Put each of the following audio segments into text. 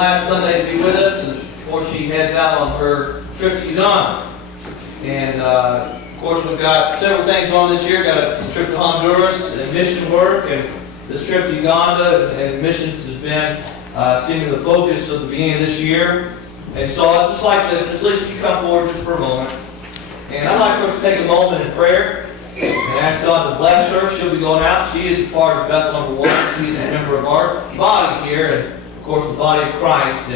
last Sunday to be with us before she heads out on her trip to Uganda. And of course, we've got several things going on this year. Got a trip to Honduras and mission work, and this trip to Uganda and missions has been seemingly the focus of the beginning of this year. And so I'd just like to, at least you come forward just for a moment. And I'd like for us to take a moment in prayer and ask God to bless her. She'll be going out. She is a part of Bethel number 1. She's a member of our body here, and of course the body of Christ.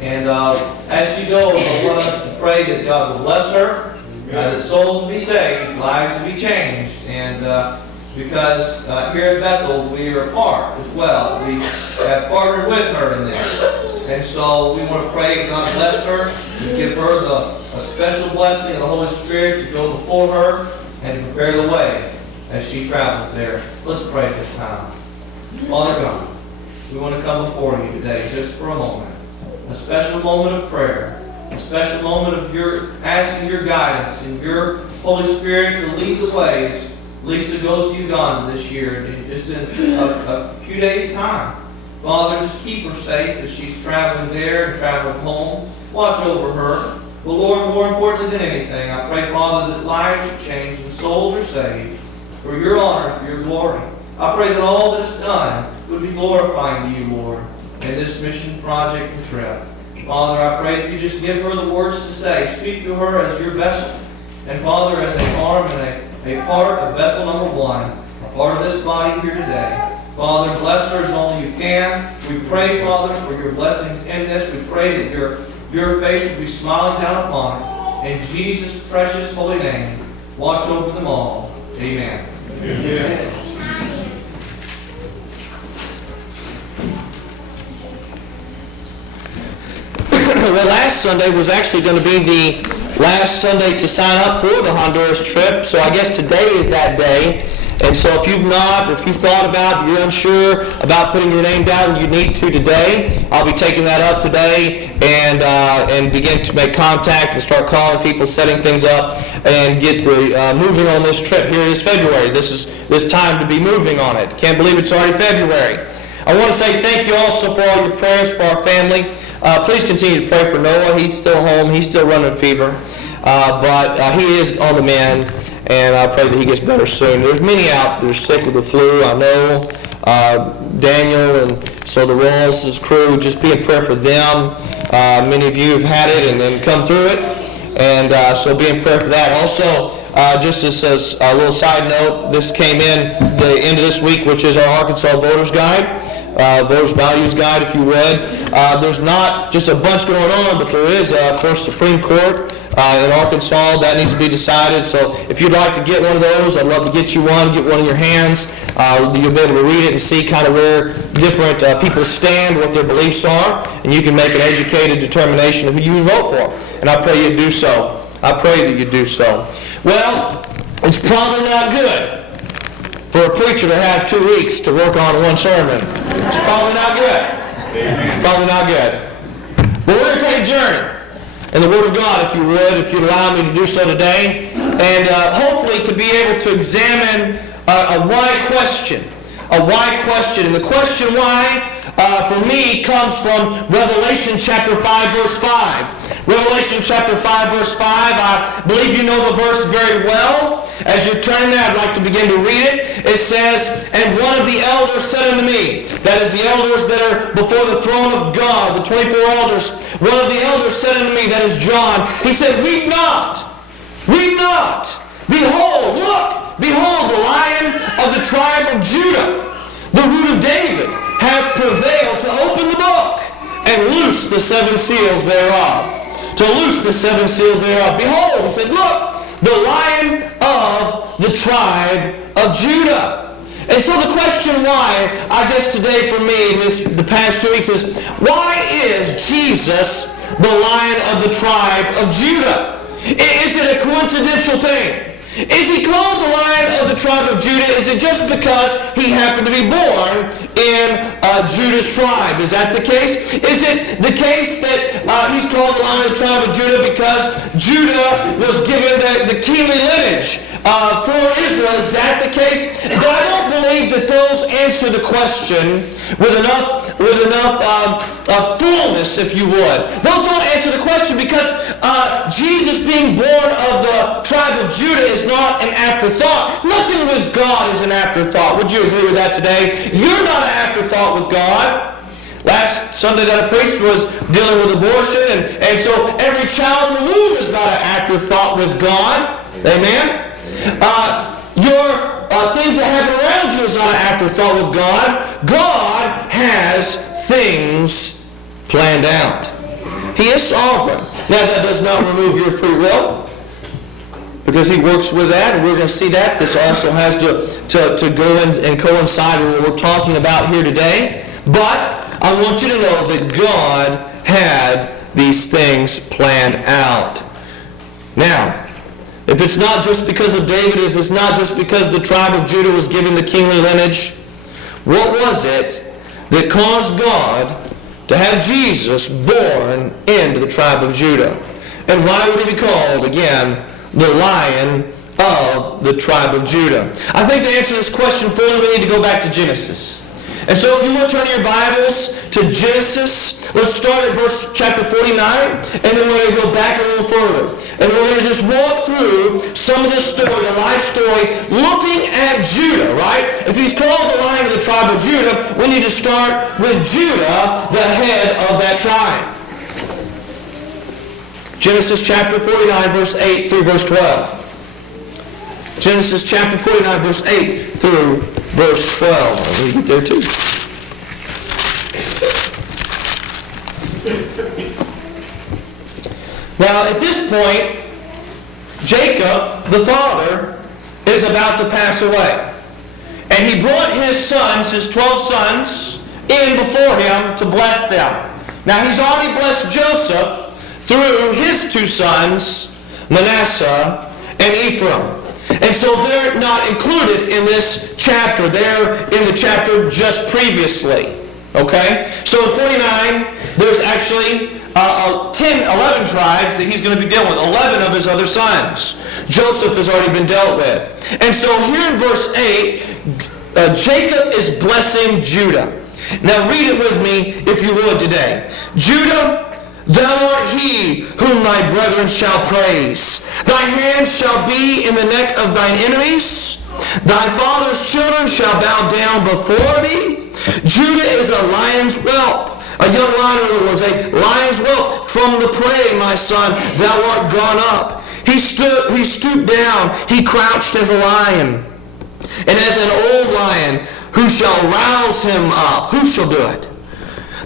And as she goes, I want us to pray that God will bless her, that souls will be saved, lives will be changed. And because here at Bethel we are a part as well. We have partnered with her in this. And so we want to pray that God bless her, to give her a special blessing of the Holy Spirit to go before her and to prepare the way as she travels there. Let's pray at this time. Father God, we want to come before you today just for a moment. A special moment of prayer. A special moment of your asking your guidance and your Holy Spirit to lead the ways. Lisa goes to Uganda this year, just in a few days' time. Father, just keep her safe as she's traveling there and traveling home. Watch over her. But Lord, more importantly than anything, I pray, Father, that lives are changed and souls are saved for your honor and for your glory. I pray that all that's done would be glorifying to you, Lord, in this mission project and trip. Father, I pray that you just give her the words to say. Speak to her as your vessel. And Father, as an arm and a part of Bethel number 1, a part of this body here today. Father, bless her as only you can. We pray, Father, for your blessings in this. We pray that your face will be smiling down upon her. In Jesus' precious holy name, watch over them all. Amen. Amen. Well, last Sunday was actually going to be the last Sunday to sign up for the Honduras trip, so I guess today is that day. And so if you've thought about, you're unsure about putting your name down, you need to today. I'll be taking that up today and begin to make contact and start calling people, setting things up, and get moving on this trip. Here it is February. This is this time to be moving on it. Can't believe it's already February. I want to say thank you also for all your prayers for our family. Please continue to pray for Noah. He's still home. He's still running fever. But he is on the mend. And I pray that he gets better soon. There's many out there sick with the flu. I know Daniel and so the Rawls' crew, just be in prayer for them. Many of you have had it and then come through it. And so be in prayer for that. Also, just as a little side note, this came in the end of this week, which is our Arkansas Voters Guide. Voters Values Guide, if you would. There's not just a bunch going on, but there is, of course, Supreme Court in Arkansas. That needs to be decided. So if you'd like to get one of those, I'd love to get you one, get one in your hands. You'll be able to read it and see kind of where different people stand, what their beliefs are, and you can make an educated determination of who you vote for. And I pray you do so. I pray that you do so. Well, it's probably not good for a preacher to have 2 weeks to work on one sermon. It's probably not good. It's probably not good. But we're going to take a journey in the Word of God, if you would, if you'd allow me to do so today, and hopefully to be able to examine a why question. A why question. And the question why, for me, comes from Revelation chapter 5, verse 5. Revelation chapter 5, verse 5. I believe you know the verse very well. As you turn there, I'd like to begin to read it. It says, "And one of the elders said unto me," that is the elders that are before the throne of God, the 24 elders. "One of the elders said unto me," that is John, he said, "Weep not, weep not. Behold, look, behold, the Lion of the tribe of Judah, the Root of David, hath prevailed to open the book and loose the 7 seals thereof." To loose the 7 seals thereof. "Behold," he said, "look, the Lion of the tribe of Judah." And so the question why, I guess today for me, in the past 2 weeks, is why is Jesus the Lion of the tribe of Judah? Is it a coincidental thing? Is he called the Lion of the tribe of Judah? Is it just because he happened to be born in Judah's tribe? Is that the case? Is it the case that he's called the Lion of the tribe of Judah because Judah was given the kingly lineage for Israel? Is that the case? But I don't believe that those answer the question with enough fullness, if you would. Those don't answer the question because Jesus being born of the tribe of Judah is not an afterthought. Nothing with God is an afterthought. Would you agree with that today? You're not an afterthought with God. Last Sunday that I preached was dealing with abortion, and so every child in the womb is not an afterthought with God. Amen? Things that happen around you is not an afterthought with God. God has things planned out. He is sovereign. Now that does not remove your free will, because He works with that, and we're going to see that. This also has to go in and coincide with what we're talking about here today. But I want you to know that God had these things planned out. Now, if it's not just because of David, if it's not just because the tribe of Judah was given the kingly lineage, what was it that caused God to have Jesus born into the tribe of Judah? And why would He be called, again, the Lion of the tribe of Judah? I think to answer this question fully, we need to go back to Genesis. And so if you want to turn your Bibles to Genesis, let's start at chapter 49, and then we're going to go back a little further. And we're going to just walk through some of the story, the life story, looking at Judah, right? If He's called the Lion of the tribe of Judah, we need to start with Judah, the head of that tribe. Genesis chapter 49, verse 8 through verse 12. Genesis chapter 49, verse 8 through verse 12. I'll read it there too. Now, at this point, Jacob, the father, is about to pass away. And he brought his sons, his 12 sons, in before him to bless them. Now, he's already blessed Joseph through his 2 sons, Manasseh and Ephraim. And so they're not included in this chapter. They're in the chapter just previously. Okay? So in 49, there's actually 11 tribes that he's going to be dealing with. 11 of his other sons. Joseph has already been dealt with. And so here in verse 8, Jacob is blessing Judah. Now read it with me if you would today. Judah, thou art he whom thy brethren shall praise. Thy hand shall be in the neck of thine enemies. Thy father's children shall bow down before thee. Judah is a lion's whelp. A young lion, in other words, a lion's whelp. From the prey, my son, thou art gone up. He stooped down. He crouched as a lion. And as an old lion, who shall rouse him up? Who shall do it?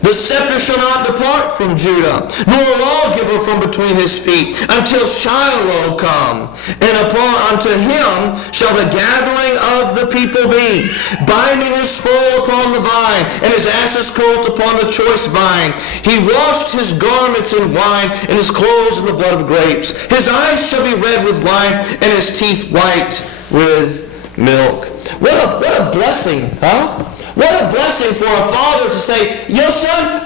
The scepter shall not depart from Judah, nor a lawgiver from between his feet, until Shiloh come. And unto him shall the gathering of the people be, binding his foal upon the vine, and his ass's colt upon the choice vine. He washed his garments in wine, and his clothes in the blood of grapes. His eyes shall be red with wine, and his teeth white with milk. What a blessing, huh? What a blessing for a father to say, son,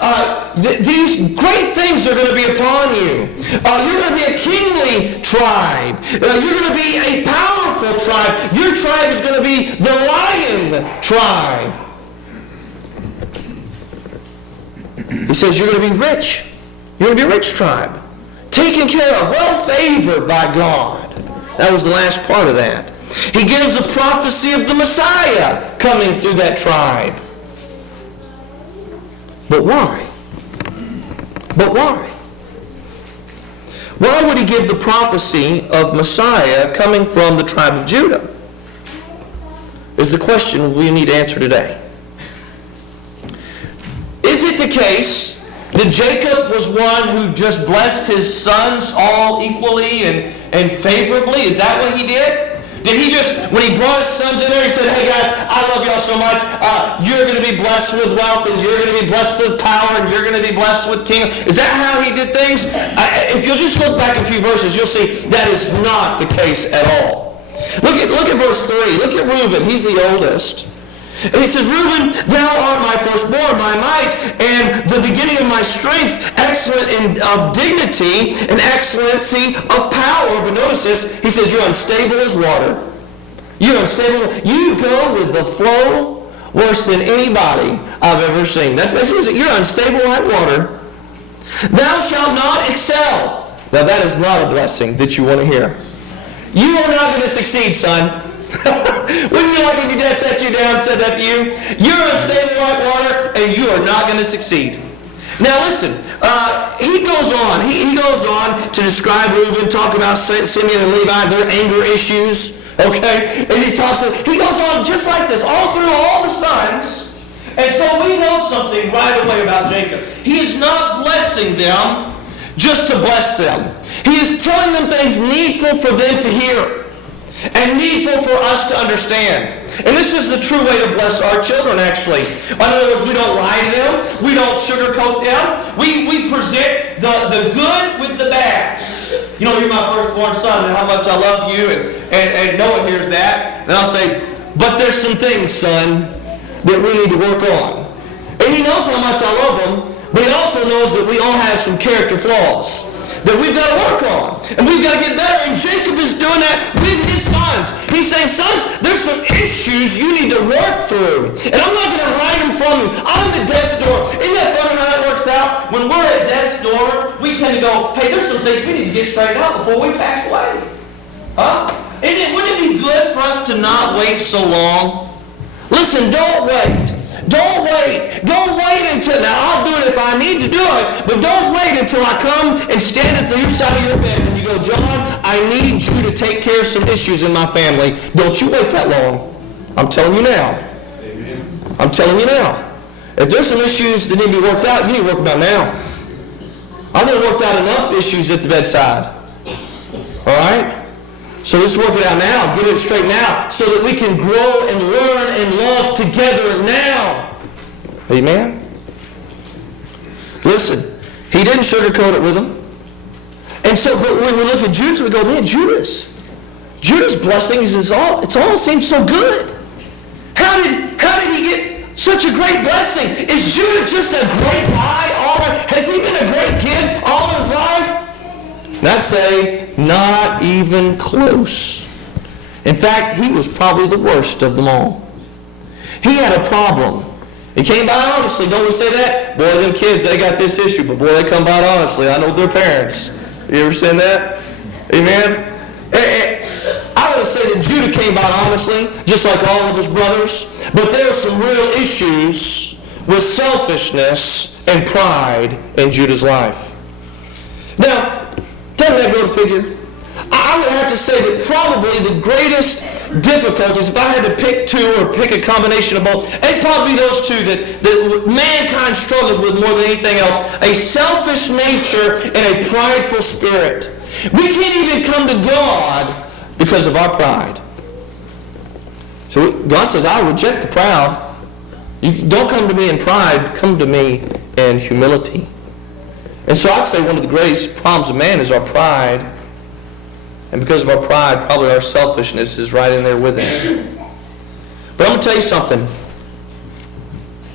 these great things are going to be upon you. You're going to be a kingly tribe. You're going to be a powerful tribe. Your tribe is going to be the lion tribe. He says you're going to be rich. You're going to be a rich tribe. Taken care of, well favored by God. That was the last part of that. He gives the prophecy of the Messiah coming through that tribe. But why? But why? Why would he give the prophecy of Messiah coming from the tribe of Judah? Is the question we need to answer today. Is it the case that Jacob was one who just blessed his sons all equally and favorably? Is that what he did? Did he just, when he brought his sons in there, he said, hey guys, I love y'all so much. You're going to be blessed with wealth, and you're going to be blessed with power, and you're going to be blessed with kingdom. Is that how he did things? If you'll just look back a few verses, you'll see that is not the case at all. Look at verse 3. Look at Reuben. He's the oldest. And he says, Reuben, thou art my firstborn, my might, and the beginning of my strength, excellent of dignity and excellency of power. But notice this, he says, you're unstable as water. You're unstable. You go with the flow worse than anybody I've ever seen. That's basically what it is. You're unstable like water. Thou shalt not excel. Now that is not a blessing that you want to hear. You are not going to succeed, son. Wouldn't you like if your dad sat you down and said that to you? You're unstable like water, and you are not going to succeed. Now listen, he goes on. He goes on to describe Reuben, talk about Simeon and Levi, their anger issues. Okay, and he goes on just like this, all through all the sons. And so we know something right away about Jacob. He is not blessing them just to bless them. He is telling them things needful for them to hear and needful for us to understand. And this is the true way to bless our children, actually. In other words, we don't lie to them. We don't sugarcoat them. We present the good with the bad. You know, you're my firstborn son, and how much I love you, and Noah hears that. And I'll say, but there's some things, son, that we need to work on. And he knows how much I love him, but he also knows that we all have some character flaws that we've got to work on. And we've got to get better. And Jacob is doing that with his sons. He's saying, sons, there's some issues you need to work through. And I'm not going to hide them from you. I'm at death's door. Isn't that funny how that works out? When we're at death's door, we tend to go, hey, there's some things we need to get straightened out before we pass away. Huh? Wouldn't it be good for us to not wait so long? Listen, don't wait. Don't wait. Don't wait until, now I'll do it if I need to do it, but don't wait until I come and stand at your side of your bed and you go, John, I need you to take care of some issues in my family. Don't you wait that long. I'm telling you now. Amen. I'm telling you now. If there's some issues that need to be worked out, you need to work them out now. I've never worked out enough issues at the bedside. All right? So let's work it out now, get it straight now, so that we can grow and learn and love together now. Amen? Listen, he didn't sugarcoat it with them. And so, but when we look at Judas, we go, man, Judas' blessings it all seems so good. How did he get such a great blessing? Is Judah just a great guy? Has he been a great kid all his life? And I'd say, not even close. In fact, he was probably the worst of them all. He had a problem. He came by honestly. Don't we say that? Boy, them kids, they got this issue, but boy, they come by honestly. I know their parents. You ever seen that? Amen? I would say that Judah came by honestly, just like all of his brothers. But there are some real issues with selfishness and pride in Judah's life. Now, doesn't that go to figure? I would have to say that probably the greatest difficulties, if I had to pick two or pick a combination of both, it'd probably be those two that mankind struggles with more than anything else. A selfish nature and a prideful spirit. We can't even come to God because of our pride. So God says, I'll reject the proud. You don't come to me in pride, come to me in humility. And so I'd say one of the greatest problems of man is our pride. And because of our pride, probably our selfishness is right in there with it. But I'm going to tell you something.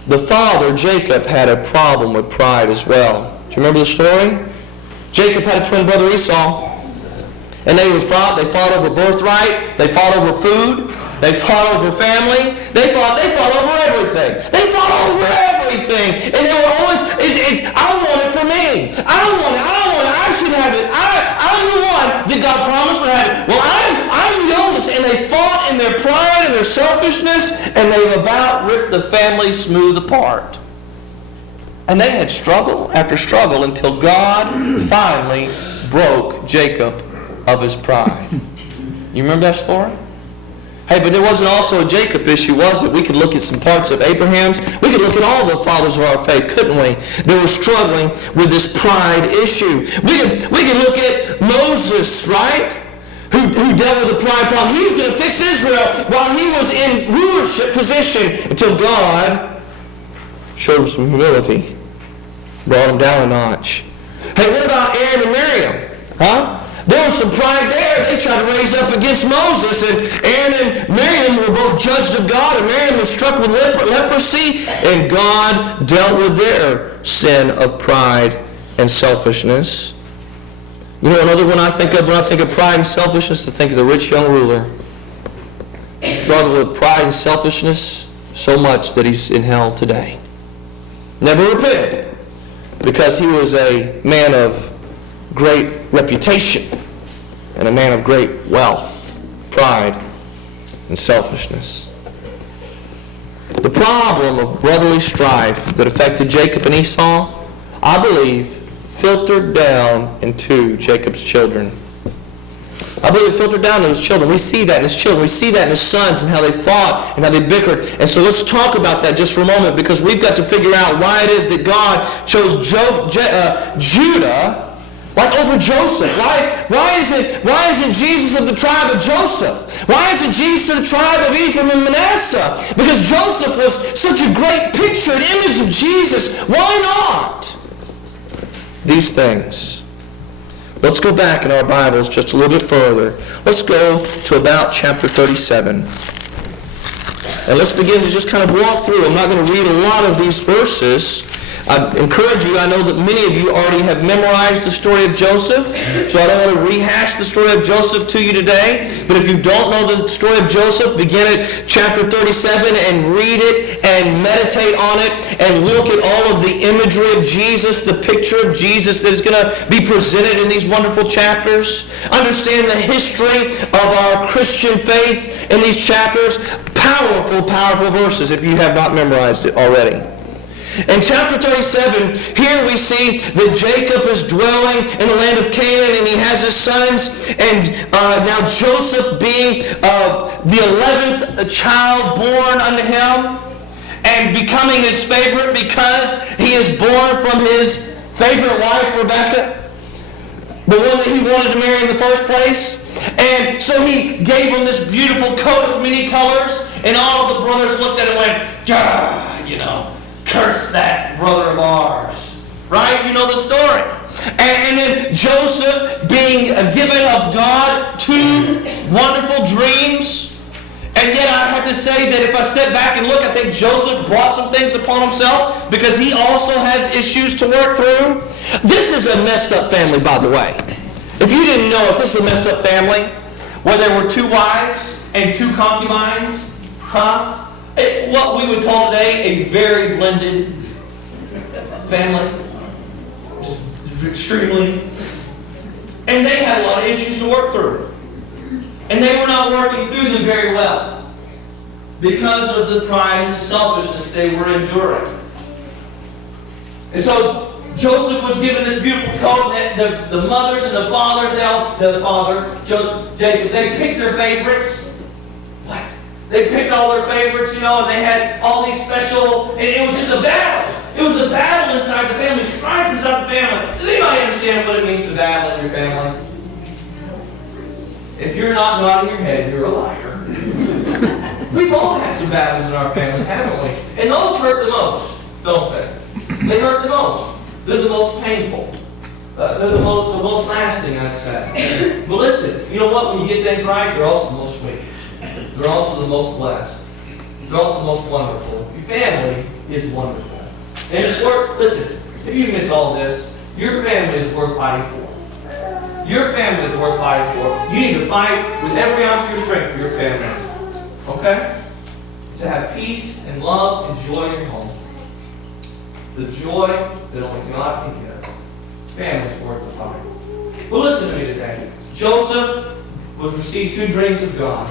The father, Jacob, had a problem with pride as well. Do you remember the story? Jacob had a twin brother, Esau. And they fought over birthright. They fought over food. They fought over family. They fought over everything. They fought over everything. And they were always, I want it for me. I want it. I should have it. I'm the one that God promised would have it. Well, I'm the oldest. And they fought in their pride and their selfishness, and they've about ripped the family smooth apart. And they had struggle after struggle until God finally broke Jacob of his pride. You remember that story? Hey, but it wasn't also a Jacob issue, was it? We could look at some parts of Abraham's. We could look at all the fathers of our faith, couldn't we? They were struggling with this pride issue. We could look at Moses, right? Who dealt with the pride problem. He was going to fix Israel while he was in rulership position until God showed him some humility, brought him down a notch. Hey, what about Aaron and Miriam? Huh? There was some pride there. They tried to raise up against Moses, and Aaron and Miriam were both judged of God, and Miriam was struck with leprosy, and God dealt with their sin of pride and selfishness. You know, another one I think of when I think of pride and selfishness, I think of the rich young ruler. Struggled with pride and selfishness so much that he's in hell today. Never repented, because he was a man of great reputation and a man of great wealth, pride, and selfishness. The problem of brotherly strife that affected Jacob and Esau, I believe, filtered down into Jacob's children. I believe it filtered down to his children. We see that in his children. We see that in his sons and how they fought and how they bickered. And so let's talk about that just for a moment, because we've got to figure out why it is that God chose Judah over Joseph. Why isn't Jesus of the tribe of Joseph? Why isn't Jesus of the tribe of Ephraim and Manasseh? Because Joseph was such a great picture and image of Jesus. Why not? These things. Let's go back in our Bibles just a little bit further. Let's go to about chapter 37. And let's begin to just kind of walk through. I'm not going to read a lot of these verses. I encourage you, I know that many of you already have memorized the story of Joseph, so I don't want to rehash the story of Joseph to you today. But if you don't know the story of Joseph, begin at chapter 37 and read it and meditate on it and look at all of the imagery of Jesus, the picture of Jesus that is going to be presented in these wonderful chapters. Understand the history of our Christian faith in these chapters. Powerful, powerful verses if you have not memorized it already. In chapter 37, here we see that Jacob is dwelling in the land of Canaan, and he has his sons. And now Joseph, being the 11th child born unto him, and becoming his favorite because he is born from his favorite wife, Rebekah, the one that he wanted to marry in the first place. And so he gave him this beautiful coat of many colors, and all of the brothers looked at him and went, "Gah, curse that brother of ours." Right? You know the story. And then Joseph, being given of God 2 wonderful dreams. And yet I have to say that if I step back and look, I think Joseph brought some things upon himself because he also has issues to work through. This is a messed up family, by the way. If you didn't know it, this is a messed up family where there were 2 wives and 2 concubines. What we would call today a very blended family. Extremely. And they had a lot of issues to work through. And they were not working through them very well because of the pride and the selfishness they were enduring. And so Joseph was given this beautiful coat, and the mothers and the fathers, Jacob, they picked their favorites. What? They picked all their favorites, and they had all these special, and it was just a battle. It was a battle inside the family, strife inside the family. Does anybody understand what it means to battle in your family? If you're not nodding your head, you're a liar. We've all had some battles in our family, haven't we? And those hurt the most, don't they? They hurt the most. They're the most painful. They're the most lasting, I'd say. But listen, you know what? When you get things right, they're also the most sweet. They're also the most blessed. They're also the most wonderful. Your family is wonderful. And it's worth, listen, if you miss all this, your family is worth fighting for. Your family is worth fighting for. You need to fight with every ounce of your strength for your family. Okay? To have peace and love and joy in your home. The joy that only God can give. Family is worth the fight. Well, listen to me today. Joseph was received 2 dreams of God.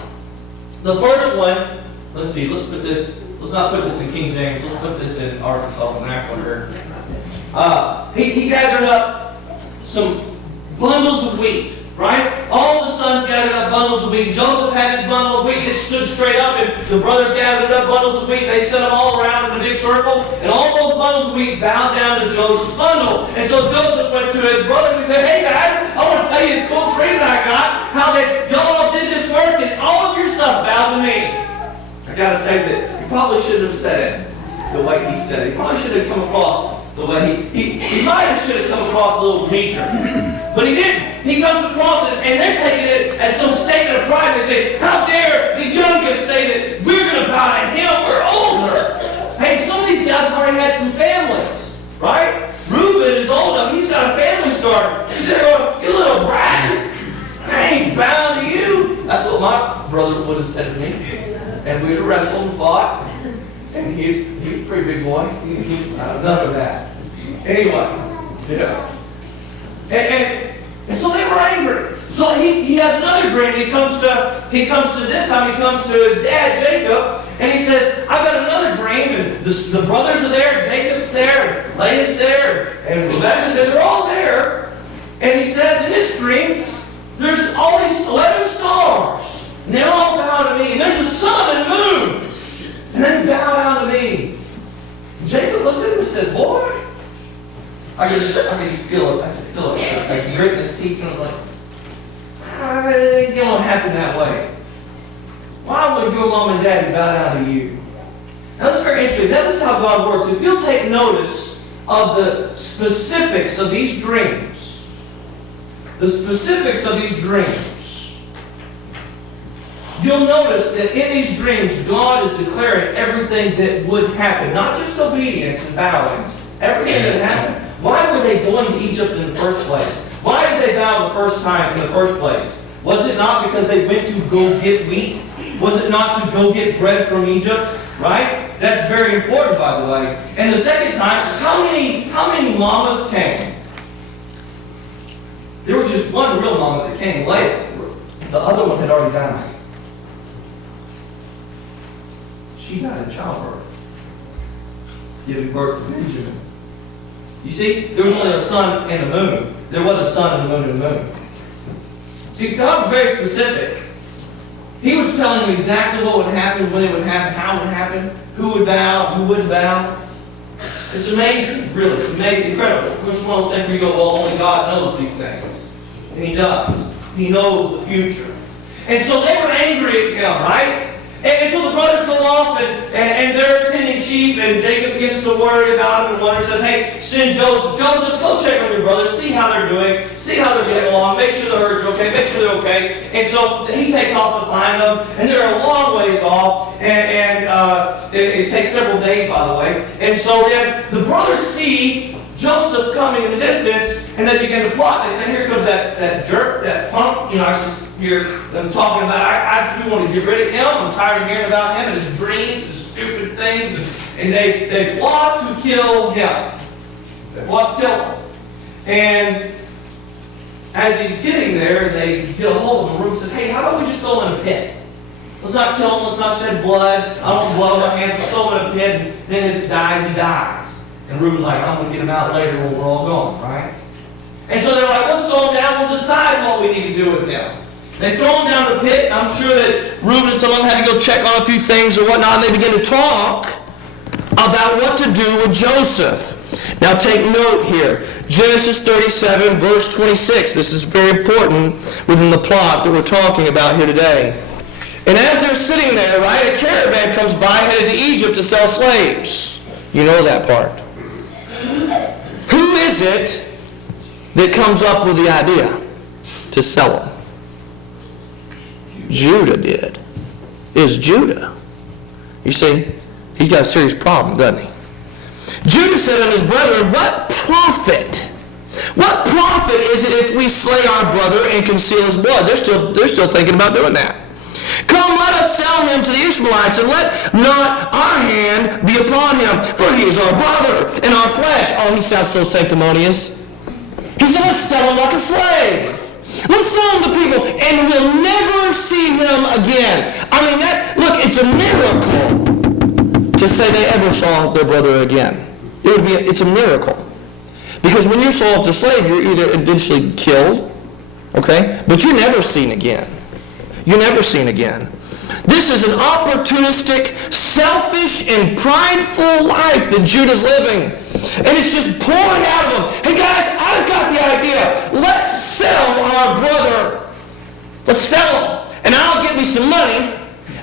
The first one, let's not put this in King James, let's put this in Arkansas vernacular. He gathered up some bundles of wheat, right? All the sons gathered up bundles of wheat. Joseph had his bundle of wheat, it stood straight up, and the brothers gathered up bundles of wheat. They set them all around in a big circle, and all those bundles of wheat bowed down to Joseph's bundle. And so Joseph went to his brothers and said, "Hey guys, I want to tell you the cool dream that I got, how that y'all all did this work, and all of your stuff bowed to me." I gotta say that he probably shouldn't have said it the way he said it. He probably should have come across the way he might have should have come across a little meaner. But he didn't. He comes across it, and they're taking it as some statement of pride. They say, "How dare the youngest say that we're going to bow to him? We're older." Hey, some of these guys have already had some families, right? Reuben is old enough. He's got a family started. He said, "Oh, you little brat. I ain't bound to you." That's what my brother would have said to me. And we would have wrestled and fought. He's a pretty big boy. Enough of that. Anyway, yeah. And so they were angry. So he has another dream. He comes to this time, he comes to his dad, Jacob, and he says, I've got another dream, and the brothers are there, Jacob's there, and Leah's there, and Rebecca's there, they're all there. And he says, in this dream, there's all these 11 stars, and they all bow to me, and there's the sun and the moon, and they bow down to me. And Jacob looks at him and said, boy, I can just feel it. I can feel it. Like gritting his teeth, and I'm like, it don't happen that way. Why would your mom and daddy bow down to you? Now that's very interesting. Now this is how God works. If you'll take notice of the specifics of these dreams, you'll notice that in these dreams, God is declaring everything that would happen. Not just obedience and bowing. Everything that happened. Why were they going to Egypt in the first place? Why did they bow the first time in the first place? Was it not because they went to go get wheat? Was it not to go get bread from Egypt? Right? That's very important, by the way. And the second time, how many mamas came? There was just one real mama that came late. The other one had already died. She died in childbirth, giving birth to Benjamin. You see, there was only a sun and a moon. There wasn't a sun and a moon and a moon. See, God was very specific. He was telling them exactly what would happen, when it would happen, how it would happen, who would bow, who wouldn't bow. It's amazing, really. It's amazing, incredible. Of course, one will say, you go, well, only God knows these things. And He does. He knows the future. And so they were angry at him, right? And so the brothers go off and they're tending sheep, and Jacob begins to worry about him and wonder, says, hey, send Joseph. Joseph, go check on your brothers, see how they're doing, see how they're getting along, make sure the herd's okay, make sure they're okay. And so he takes off to find them, and they're a long ways off, and it takes several days, by the way. And so then the brothers see Joseph coming in the distance, and they begin to plot. They say, here comes that jerk, that punk, I just hear them talking about, I just really want to get rid of him. I'm tired of hearing about him and his dreams and stupid things. And they plot to kill him. They plot to kill him. And as he's getting there, they get a hold of him. Reuben says, hey, how about we just go in a pit? Let's not kill him. Let's not shed blood. I don't want blood on my hands. Let's go in a pit. And then if he dies, he dies. And Reuben's like, I'm going to get him out later when we're all gone, right? And so they're like, let's throw him down. We'll decide what we need to do with him. They throw him down the pit. I'm sure that Reuben and some of them had to go check on a few things or whatnot, and they begin to talk about what to do with Joseph. Now take note here. Genesis 37, verse 26. This is very important within the plot that we're talking about here today. And as they're sitting there, right, a caravan comes by headed to Egypt to sell slaves. You know that part. Who is it that comes up with the idea to sell them? Judah did. It's Judah. You see, he's got a serious problem, doesn't he? Judah said unto his brethren, what profit is it if we slay our brother and conceal his blood? They're still thinking about doing that. Come, let us sell him to the Ishmaelites, and let not our hand be upon him, for he is our brother and our flesh. Oh, he sounds so sanctimonious. He said, let's sell him like a slave. Let's sell him to people, and we'll never see him again. I mean, it's a miracle to say they ever saw their brother again. It's a miracle. Because when you're sold to slave, you're either eventually killed, okay, but you're never seen again. You're never seen again. This is an opportunistic, selfish, and prideful life that Judah's living. And it's just pouring out of him. Hey guys, I've got the idea. Let's sell our brother. Let's sell him. And I'll get me some money.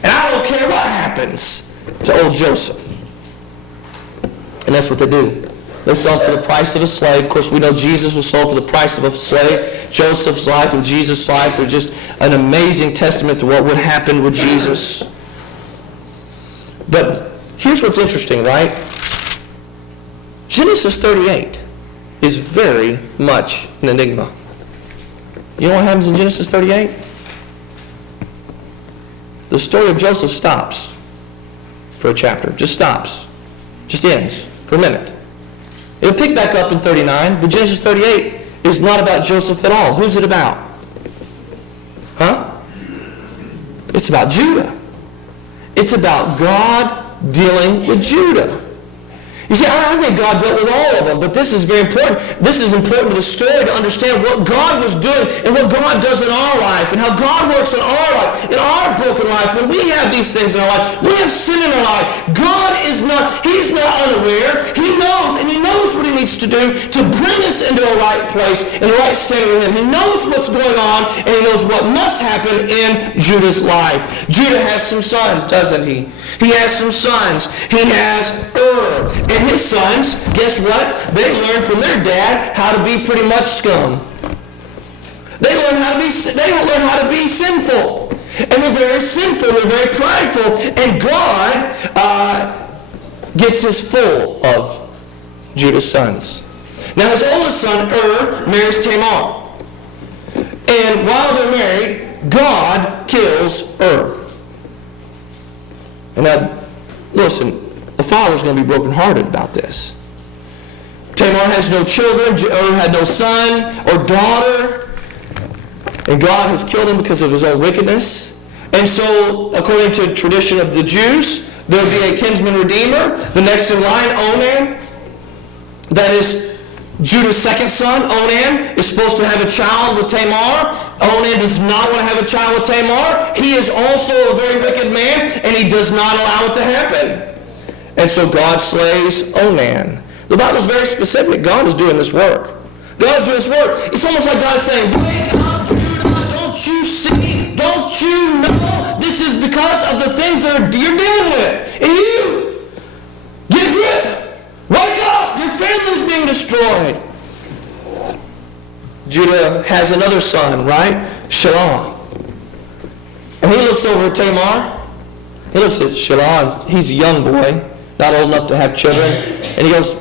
And I don't care what happens to old Joseph. And that's what they do. They sell him for the price of a slave. Of course, we know Jesus was sold for the price of a slave. Joseph's life and Jesus' life are just an amazing testament to what would happen with Jesus. But here's what's interesting, right? Genesis 38 is very much an enigma. You know what happens in Genesis 38? The story of Joseph stops for a chapter. Just stops. just ends for a minute. It'll pick back up in 39, but Genesis 38 is not about Joseph at all. Who's it about? Huh? It's about Judah. It's about God dealing with Judah. You see, I think God dealt with all of them, but this is very important. This is important to the story to understand what God was doing and what God does in our life and how God works in our life, in our broken life. When we have these things in our life, we have sin in our life. God is not, He's not unaware. He knows, and He knows what He needs to do to bring us into a right place, in the right standing with Him. He knows what's going on, and He knows what must happen in Judah's life. Judah has some sons, doesn't he? He has some sons. He has and his sons, guess what? They learned from their dad how to be pretty much scum. They learn how to be sinful. And they're very sinful, they're very prideful. And God gets his full of Judah's sons. Now his oldest son, marries Tamar. And while they're married, God kills And now, listen, the father's going to be brokenhearted about this. Tamar has no children. Had no son or daughter. And God has killed him because of his own wickedness. And so, according to tradition of the Jews, there will be a kinsman redeemer. The next in line, Onan. That is Judah's second son. Onan is supposed to have a child with Tamar. Onan does not want to have a child with Tamar. He is also a very wicked man, and he does not allow it to happen. And so God slays Onan. The Bible is very specific. God is doing this work. God is doing this work. It's almost like God is saying, wake up, Judah. Don't you see? Don't you know? This is because of the things that you're dealing with. And you, get a grip. Wake up. Your family's being destroyed. Judah has another son, right? Shelah. And he looks over at Tamar. He looks at Shelah. He's a young boy, not old enough to have children. And he goes,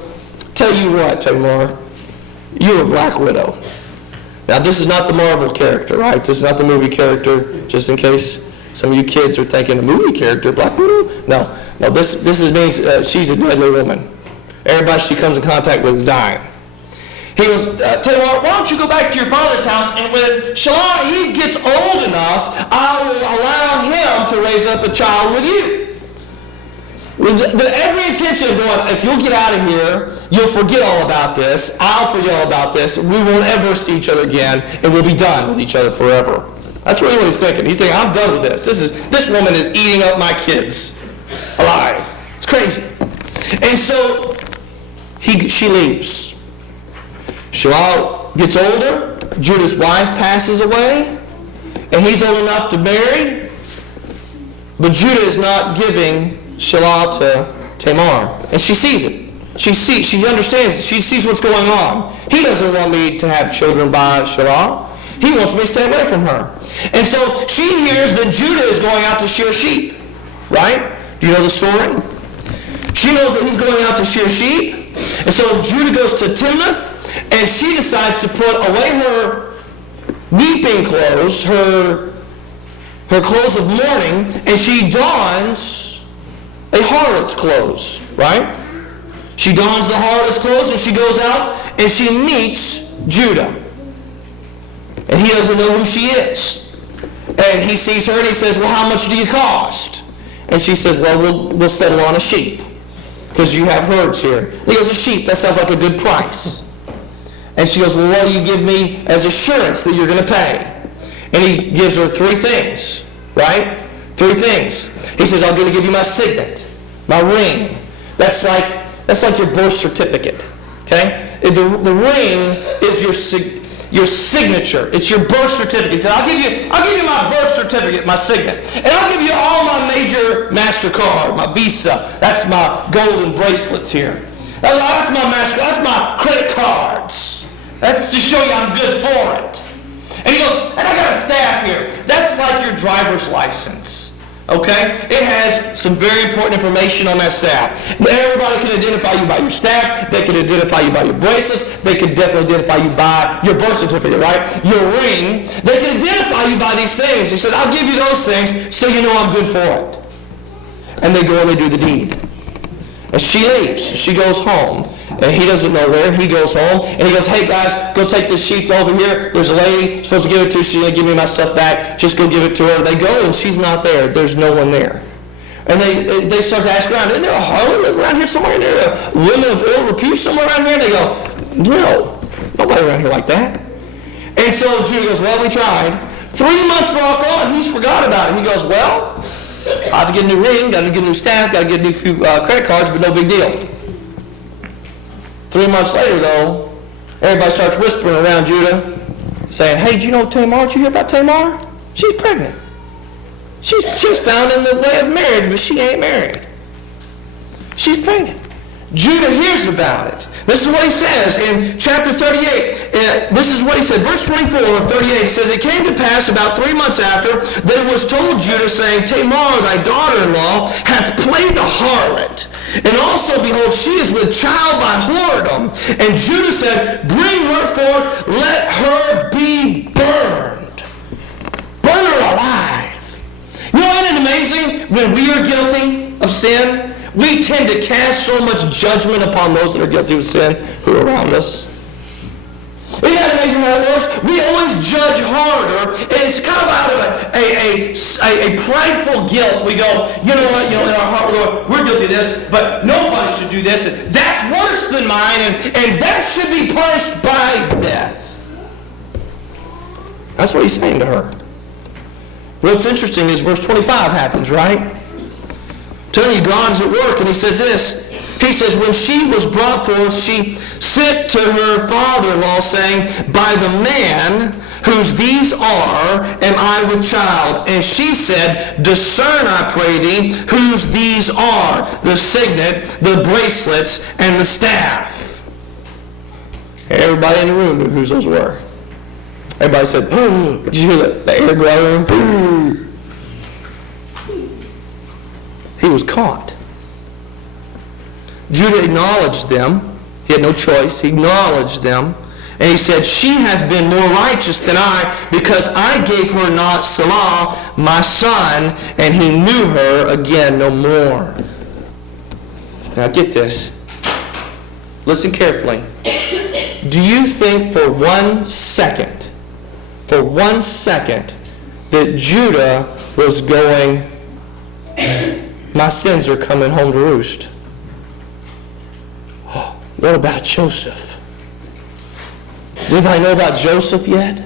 tell you what, Tamar, you're a black widow. Now, this is not the Marvel character, right? This is not the movie character, just in case some of you kids are thinking, a movie character, black widow? No, this means she's a deadly woman. Everybody she comes in contact with is dying. He goes, Tamar, why don't you go back to your father's house, and when Shelah, he gets old enough, I will allow him to raise up a child with you. With every intention of going, if you'll get out of here, you'll forget all about this, I'll forget all about this, we won't ever see each other again, and we'll be done with each other forever. That's really what he's thinking. He's thinking, I'm done with this. This woman is eating up my kids alive. It's crazy. And so she leaves. Shelah gets older. Judah's wife passes away. And he's old enough to marry. But Judah is not giving Shelah to Tamar. And she sees it. She understands. She sees what's going on. He doesn't want me to have children by Shelah. He wants me to stay away from her. And so she hears that Judah is going out to shear sheep. Right? Do you know the story? She knows that he's going out to shear sheep. And so Judah goes to Timnath, and she decides to put away her weeping clothes, her clothes of mourning, and she dons a harlot's clothes, right? She dons the harlot's clothes, and she goes out, and she meets Judah. And he doesn't know who she is. And he sees her, and he says, well, how much do you cost? And she says, well, we'll settle on a sheep, because you have herds here. And he goes, a sheep, that sounds like a good price. And she goes, well, what do you give me as assurance that you're going to pay? And he gives her 3 things, right? 3 things. He says, I'm going to give you my signet, my ring. That's like your birth certificate, okay? The ring is your signature. It's your birth certificate. He said, I'll give you my birth certificate, my signet. And I'll give you all my major MasterCard, my Visa. That's my golden bracelets here. That's my MasterCard. That's my credit cards. That's to show you I'm good for it. And he goes, and I got a staff here. That's like your driver's license. Okay? It has some very important information on that staff. Everybody can identify you by your staff. They can identify you by your bracelets. They can definitely identify you by your birth certificate, right? Your ring. They can identify you by these things. He said, I'll give you those things so you know I'm good for it. And they go and they do the deed. And she leaves. She goes home. And he doesn't know where. And he goes home. And he goes, hey guys, go take this sheep over here. There's a lady supposed to give it to. She's going to give me my stuff back. Just go give it to her. They go and she's not there. There's no one there. And they start to ask around, isn't there a harlot live around here somewhere? Isn't there a woman of ill repute somewhere around here? And they go, no, nobody around here like that. And so Judah goes, well, we tried. 3 months rock on, he's forgot about it. He goes, well, I have to get a new ring, got to get a new staff, got to get a new few credit cards, but no big deal. 3 months later, though, everybody starts whispering around Judah, saying, hey, do you know Tamar? Did you hear about Tamar? She's pregnant. She's found in the way of marriage, but she ain't married. She's pregnant. Judah hears about it. This is what he says in chapter 38. This is what he said. Verse 24 of 38 says, it came to pass about 3 months after that it was told Judah, saying, Tamar, thy daughter-in-law, hath played the harlot. And also, behold, she is with child by whoredom. And Judah said, bring her forth, let her be burned. Burn her alive. You know, isn't it amazing when we are guilty of sin? We tend to cast so much judgment upon those that are guilty of sin who are around us. Isn't that amazing how it works? We always judge harder, and it's kind of out of a prideful guilt. We go, you know what, in our heart we're guilty of this, but nobody should do this. And that's worse than mine, and that should be punished by death. That's what he's saying to her. What's interesting is verse 25 happens, right? Telling you God is at work, and he says this. He says, when she was brought forth, she sent to her father-in-law, saying, by the man whose these are, am I with child? And she said, discern, I pray thee, whose these are, the signet, the bracelets, and the staff. Everybody in the room knew whose those were. Everybody said, oh, did you hear the air go out of the room? He was caught. Judah acknowledged them. He had no choice. He acknowledged them. And he said, she hath been more righteous than I, because I gave her not Salah, my son, and he knew her again no more. Now get this. Listen carefully. Do you think for 1 second, that Judah was going, my sins are coming home to roost? Oh, what about Joseph? Does anybody know about Joseph yet?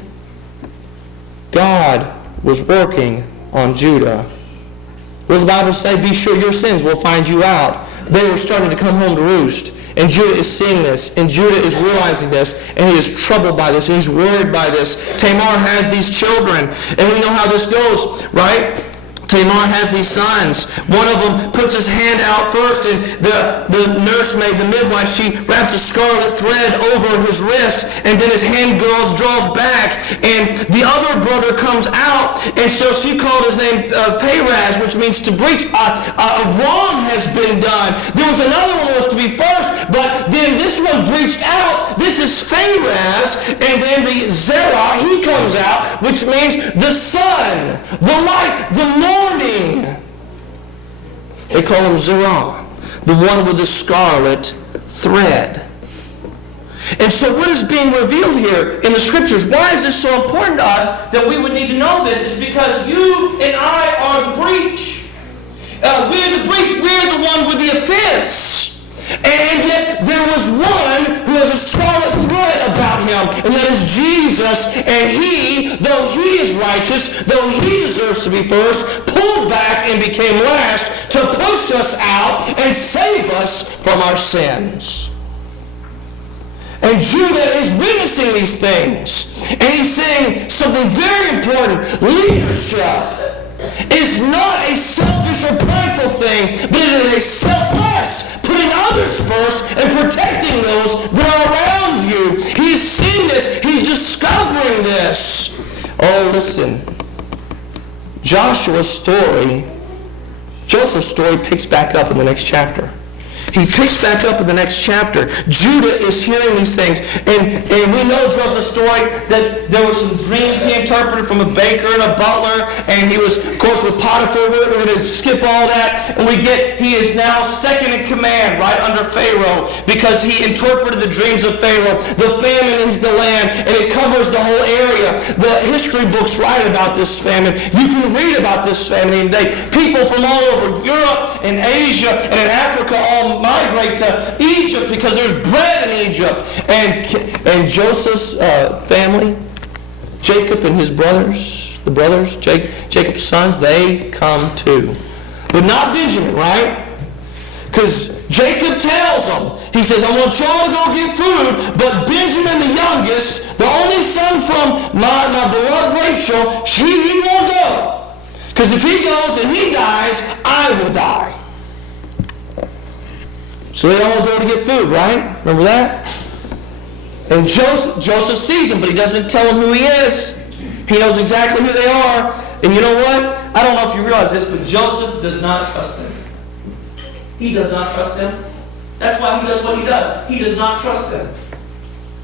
God was working on Judah. What does the Bible say? Be sure your sins will find you out. They were starting to come home to roost. And Judah is seeing this. And Judah is realizing this. And he is troubled by this. And he's worried by this. Tamar has these children. And we know how this goes, right? Tamar has these sons. One of them puts his hand out first, and the nursemaid, the midwife, she wraps a scarlet thread over his wrist, and then his hand draws back, and the other brother comes out, and so she called his name Perez, which means to breach. A wrong has been done. There was another one that was to be first, but then this one breached out. This is Perez, and then the Zerah, he comes out, which means the sun, the light, the morning. They call him Zerah, the one with the scarlet thread. And so what is being revealed here in the scriptures? Why is this so important to us that we would need to know this? Is because you and I are the breach. We're the breach. We're the one with the offense. And yet there was one who has a scarlet thread about him, and that is Jesus. And he, though he is righteous, though he deserves to be first, pulled back and became last to push us out and save us from our sins. And Judah is witnessing these things. And he's saying something very important. Leadership is not a selfish or prideful thing, but it is a selfless, putting others first and protecting those that are around you. He's seeing this. He's discovering this. Oh, listen. Joseph's story picks back up in the next chapter. he picks back up in the next chapter. Judah is hearing these things. And we know Joseph's story that there were some dreams he interpreted from a baker and a butler. And he was, of course, with Potiphar. We're going to skip all that. And he is now second in command, right under Pharaoh, because he interpreted the dreams of Pharaoh. The famine is the land, and it covers the whole area. The history books write about this famine. You can read about this famine today. People from all over Europe and Asia and in Africa all migrate to Egypt because there's bread in Egypt. And Joseph's family, Jacob and his brothers, Jacob's sons, they come too. But not Benjamin, right? Because Jacob tells them, he says, I want y'all to go get food, but Benjamin the youngest, the only son from my beloved Rachel, he won't go. Because if he goes and he dies, I will die. So they all go to get food, right? Remember that? And Joseph sees them, but he doesn't tell them who he is. He knows exactly who they are. And you know what? I don't know if you realize this, but Joseph does not trust them. He does not trust them. That's why he does what he does. He does not trust them.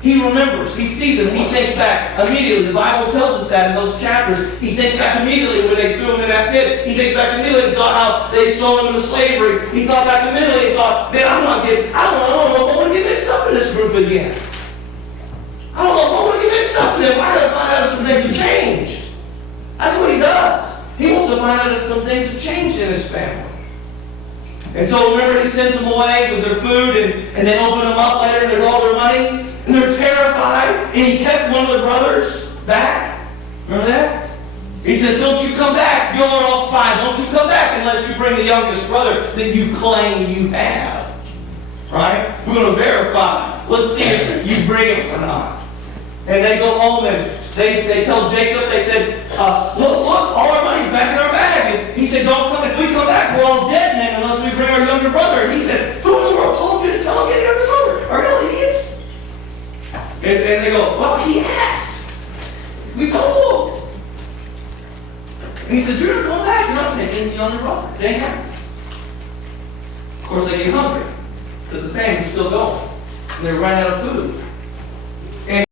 He remembers. He sees them. He thinks back immediately. The Bible tells us that in those chapters. He thinks back immediately when they threw him in that pit. He thinks back immediately and thought how they sold him into slavery. He thought back immediately and thought, man, I don't know if I want to get mixed up in this group again. I don't know if I want to get mixed up in them. I got to find out if some things have changed. That's what he does. He wants to find out if some things have changed in his family. And so remember, he sends them away with their food and they open them up later and there's all their money. And they're terrified. And he kept one of the brothers back. Remember that? He says, don't you come back. You are all spies. Don't you come back unless you bring the youngest brother that you claim you have. Right? We're going to verify. Let's see if you bring him or not. And they go home and they tell Jacob, they said, look, all our money's back in our bag. And he said, don't come. If we come back, we're all dead men unless we bring our younger brother. And he said, who in the world told you to tell him to get a younger brother? Are you idiots? And they go, well, he asked. We told him. And he said, you're going to come back. You're not taking the younger brother. They ain't happy. Of course, they get hungry because the famine's still going. And they're running out of food.